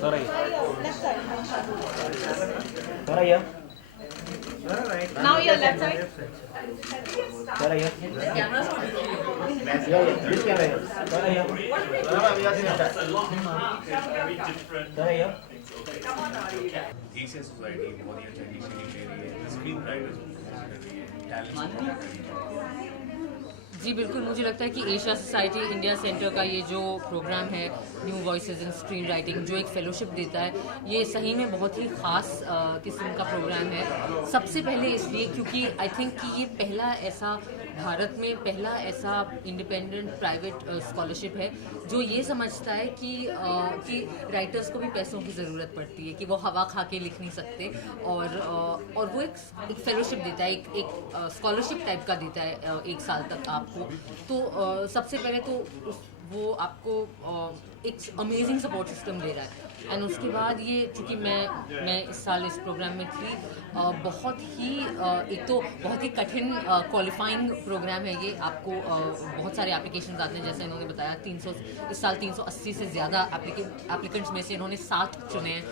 Sorry. Sorry ya. Now your left side. Sorry ya. This camera ya. Sorry ya. Sorry ya. Asia society बहुत ही अच्छा initiative ले रही है, screen writers कर रही है, टैलेंट। जी बिल्कुल, मुझे लगता है कि एशिया सोसाइटी इंडिया सेंटर का ये जो प्रोग्राम है न्यू वॉइसेस इन स्क्रीन राइटिंग, जो एक फेलोशिप देता है, ये सही में बहुत ही ख़ास किस्म का प्रोग्राम है। सबसे पहले इसलिए क्योंकि आई थिंक कि ये पहला ऐसा भारत में पहला ऐसा इंडिपेंडेंट प्राइवेट स्कॉलरशिप है जो ये समझता है कि राइटर्स को भी पैसों की ज़रूरत पड़ती है, कि वो हवा खा के लिख नहीं सकते, और वो एक फेलोशिप देता है, एक स्कॉलरशिप टाइप का देता है 1 साल तक आपको। तो सबसे पहले तो वो आपको एक अमेजिंग सपोर्ट सिस्टम दे रहा है। एंड उसके बाद ये चूँकि मैं इस साल इस प्रोग्राम में थी, बहुत ही एक तो बहुत ही कठिन क्वालिफाइंग प्रोग्राम है ये। आपको बहुत सारे एप्लीकेशंस आते हैं, जैसे इन्होंने बताया 300 इस साल 380 से ज़्यादा एप्लीकेंट्स में से इन्होंने 7 चुने हैं।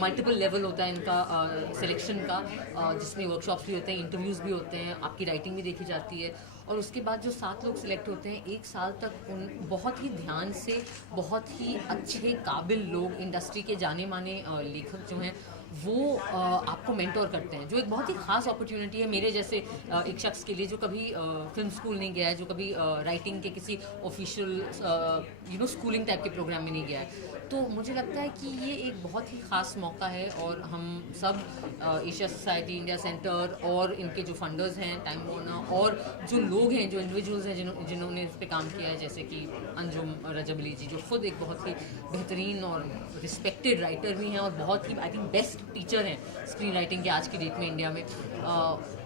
मल्टीपल लेवल होता है इनका सिलेक्शन का, जिसमें वर्कशॉप्स भी होते हैं, इंटरव्यूज़ भी होते हैं, आपकी राइटिंग भी देखी जाती है। और उसके बाद जो 7 लोग सिलेक्ट होते हैं, 1 साल तक उन बहुत ही ध्यान से बहुत ही अच्छे काबिल लोग, इंडस्ट्री के जाने माने लेखक जो हैं, वो आपको मेंटोर करते हैं, जो एक बहुत ही ख़ास अपॉर्चुनिटी है मेरे जैसे एक शख्स के लिए जो कभी फिल्म स्कूल नहीं गया है, जो कभी राइटिंग के किसी ऑफिशियल स्कूलिंग टाइप के प्रोग्राम में नहीं गया है। तो मुझे लगता है कि ये एक बहुत ही ख़ास मौका है, और हम सब एशिया सोसाइटी इंडिया सेंटर और इनके जो फंडर्स हैं, टाइम वार्नर, और जो लोग हैं, जो इंडिविजुअल्स हैं जिन्होंने इस पर काम किया है, जैसे कि अंजुम रजब अली जी, जो खुद एक बहुत ही बेहतरीन और रिस्पेक्टेड राइटर भी हैं और बहुत ही आई थिंक बेस्ट टीचर हैं स्क्रीन राइटिंग के आज की डेट में इंडिया में।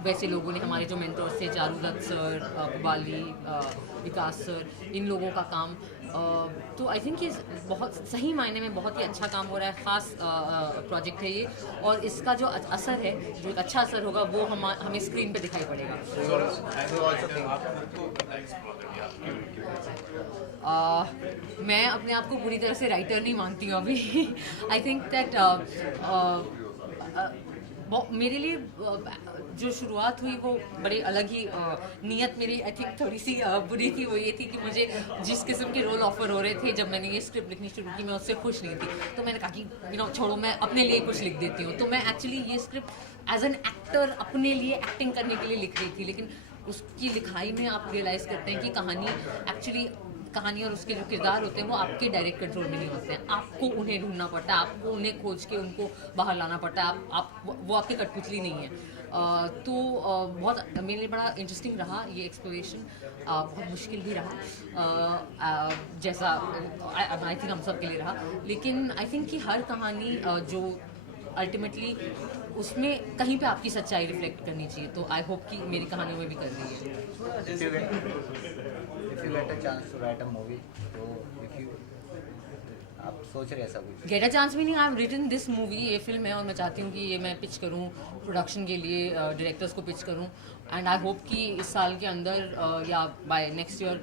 वैसे लोगों ने, हमारे जो मेंटर्स थे, चारूदत्त सर, कुबाली, विकास सर, इन लोगों का काम, तो आई थिंक ये बहुत सही मायने में बहुत ही अच्छा काम हो रहा है। ख़ास प्रोजेक्ट है ये, और इसका जो असर है, जो एक अच्छा असर होगा, वो हमें स्क्रीन पे दिखाई पड़ेगा। मैं अपने आप को पूरी तरह से राइटर नहीं मानती हूँ अभी। आई थिंक दैट मेरे लिए जो शुरुआत हुई वो बड़े अलग ही नीयत मेरी आई थिंक थोड़ी सी बुरी थी। वो ये थी कि मुझे जिस किस्म के रोल ऑफर हो रहे थे जब मैंने ये स्क्रिप्ट लिखनी शुरू की, मैं उससे खुश नहीं थी। तो मैंने कहा कि छोड़ो, मैं अपने लिए कुछ लिख देती हूँ। तो मैं एक्चुअली ये स्क्रिप्ट एज एन एक्टर अपने लिए एक्टिंग करने के लिए लिख रही थी, लेकिन उसकी लिखाई में आप रियलाइज़ करते हैं कि कहानी और उसके जो किरदार होते हैं वो आपके डायरेक्ट कंट्रोल में नहीं होते हैं। आपको उन्हें ढूंढना पड़ता है, आपको उन्हें खोज के उनको बाहर लाना पड़ता है। वो आपकी कठपुतली नहीं है। तो बहुत मेरे लिए बड़ा इंटरेस्टिंग रहा ये एक्सप्लोरेशन, बहुत मुश्किल भी रहा, जैसा आई थिंक हम सब के लिए रहा। लेकिन आई थिंक कि हर कहानी जो अल्टीमेटली उसमें कहीं पे आपकी सच्चाई रिफ्लेक्ट करनी चाहिए, तो आई होप कि मेरी कहानियों में भी कर रही है। If you get a chance to write a movie, so if you आप सोच रहे हैं ऐसा कुछ? गेट अ चांस भी नहीं, I am written this movie, ये फिल्म है और मैं चाहती हूँ कि ये मैं पिच करूँ प्रोडक्शन के लिए, डायरेक्टर्स को पिच करूँ, एंड आई होप कि इस साल के अंदर या बाय नेक्स्ट ईयर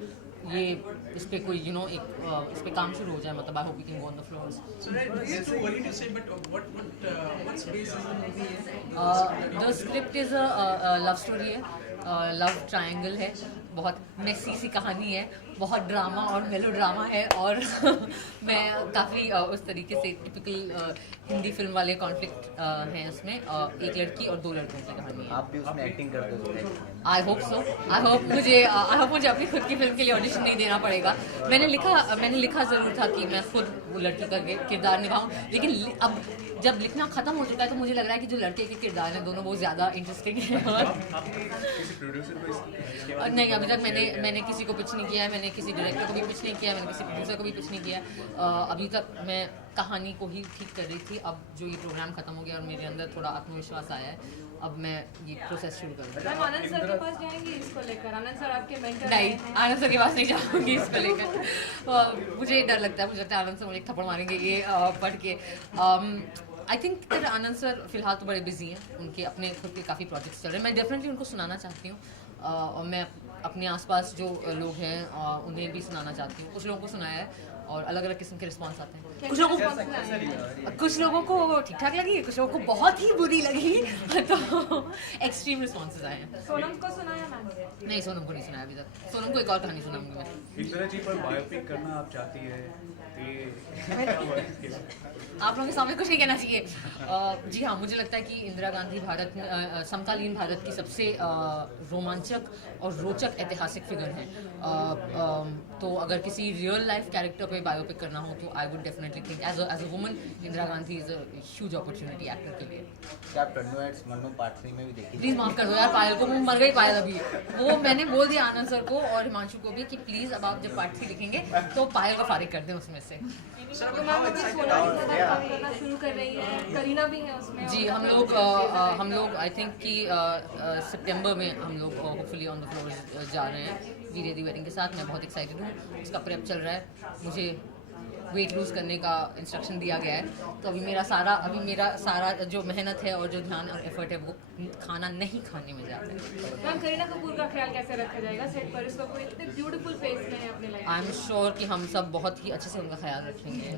ये इस पे कोई इस पे काम शुरू हो जाए। मतलब I hope we can go on the floors. The script is a love story है, लव ट्रायंगल है, बहुत मेसी सी कहानी है, बहुत ड्रामा और मेलो ड्रामा है, और मैं काफ़ी उस तरीके से टिपिकल हिंदी फिल्म वाले कॉन्फ्लिक्ट हैं उसमें, एक लड़की और 2 लड़कों की कहानी है। आप भी उसमें एक्टिंग करते हो? I hope so. I hope मुझे अपनी खुद की फिल्म के लिए ऑडिशन नहीं देना पड़ेगा। मैंने लिखा ज़रूर था कि मैं खुद वो लड़की का किरदार निभाऊँ, लेकिन अब जब लिखना ख़त्म हो चुका है तो मुझे लग रहा है कि जो लड़के के किरदार हैं दोनों बहुत ज़्यादा इंटरेस्टिंग हैं। और नहीं, अभी तक मैंने किसी को पिच नहीं किया है, मैंने किसी डायरेक्टर को भी पिच नहीं किया है, मैंने किसी प्रोड्यूसर को भी पिच नहीं किया है। अभी तक मैं कहानी को ही ठीक कर रही थी। अब जो ये प्रोग्राम ख़त्म हो गया और मेरे अंदर थोड़ा आत्मविश्वास आया है, अब मैं ये प्रोसेस शुरू करूँगी। आनंद सर के पास जाएंगी इसको लेकर? आनंद सर आपके मेंटर नहीं, आनंद सर के पास नहीं जाऊँगी इसको लेकर। मुझे डर लगता है, मुझे लगता है आनंद सर मुझे एक थप्पड़ मारेंगे ये पढ़ के। I think that Anand sir फिलहाल तो बड़े बिजी हैं, उनके अपने खुद के काफ़ी प्रोजेक्ट्स चल रहे हैं। मैं डेफिनेटली उनको सुनाना चाहती हूँ, और मैं अपने आसपास जो लोग हैं उन्हें भी सुनाना चाहती हूँ। कुछ लोगों को सुनाया है और अलग अलग किस्म के रिस्पॉन्स आते हैं। कैसे कुछ लोगों को ठीक ठाक लगी, कुछ लोगों को बहुत ही बुरी लगी तो एक्सट्रीम रिस्पॉन्सेज आए हैं। सोनम को सुनाया मैम? नहीं, सोनम को नहीं सुनाया अभी तक। सोनम को एक और कहानी सुनाऊंगी मैं। इंदिरा जी पर बायोपिक करना आप चाहती है आप लोगों के सामने कुछ नहीं कहना चाहिए। जी हाँ, मुझे लगता है कि इंदिरा गांधी भारत में समकालीन भारत की सबसे रोमांचक और रोचक ऐतिहासिक फिगर हैं। तो अगर किसी रियल लाइफ कैरेक्टर पे बायोपिक करना हो तो I would definitely think as a woman Indira Gandhi is a huge opportunity actor के लिए। क्या आप टन्नू एड्स मन्नू पार्ट 3 में भी देखी? प्लीज़ माफ़ कर दो यार पायल को, मैं मर गई पायल अभी। वो मैंने बोल दिया आनंद सर को और हिमांशु को भी कि प्लीज़ अब आप जब पार्ट 3 लिखेंगे तो पायल को फारिग कर दें उसमें से। तो मैम अभी सोनम के साथ काम करना शुरू कर रही है, करीना भी है उसमें। जी, हम लोग आई थिंक कि सितंबर में हम लोग होपफुली ऑन द फ्लोर जा रहे हैं वीरे दी वेडिंग के साथ। मैं बहुत एक्साइटेड हूँ, उसका प्रेप चल रहा है। मुझे वेट लूज़ करने का इंस्ट्रक्शन दिया गया है, तो अभी मेरा सारा जो मेहनत है और जो ध्यान और एफर्ट है वो खाना नहीं खाने में जा रहा है। मैम करीना कपूर का ख्याल कैसे रखा जाएगा सेट पर? इसका कोई इतने ब्यूटीफुल फेस में है अपने लाइफ। आई एम श्योर कि हम सब बहुत ही अच्छे से उनका ख्याल रखेंगे,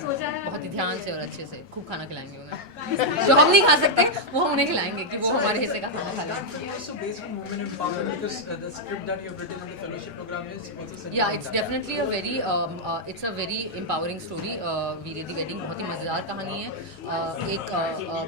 सोचा है बहुत ही ध्यान से और अच्छे से खूब खाना खिलाएंगे उन्हें। जो हम नहीं खा सकते वो हम उन्हें खिलाएंगे कि वो हमारे हिस्से का खाना खा लें। Also based on women empowerment because the script that you have written on the fellowship program is also centered Yeah, on it's that. definitely a very empowering story. Veere the wedding बहुत ही मज़ेदार कहानी है। एक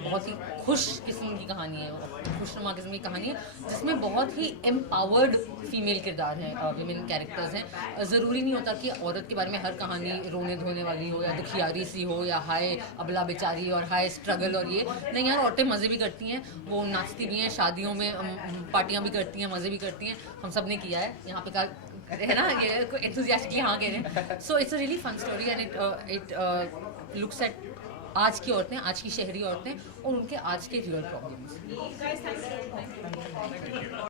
बहुत ही खुश किस्म की कहानी है, खुशनुमा किस्म की कहानी है जिसमें बहुत ही एम्पावर्ड फीमेल किरदार हैं, विमेन कैरेक्टर्स हैं। ज़रूरी नहीं होता कि औरत के बारे में हर कहानी रोने धोने वाली हो या दुखियारी सी हो या हाय अबला बेचारी और हाय स्ट्रगल और ये नहीं यार, औरतें मज़े भी करती हैं, वो नाचती भी हैं, शादियों में पार्टियाँ भी करती हैं, मज़े भी करती हैं। हम सब ने किया है यहाँ पे है ना, ये एंथुसियास्टिकली हाँ कह रहे हैं। So it's a really fun story and it looks at आज की औरतें, आज की शहरी औरतें और उनके आज के रियल प्रॉब्लम्स।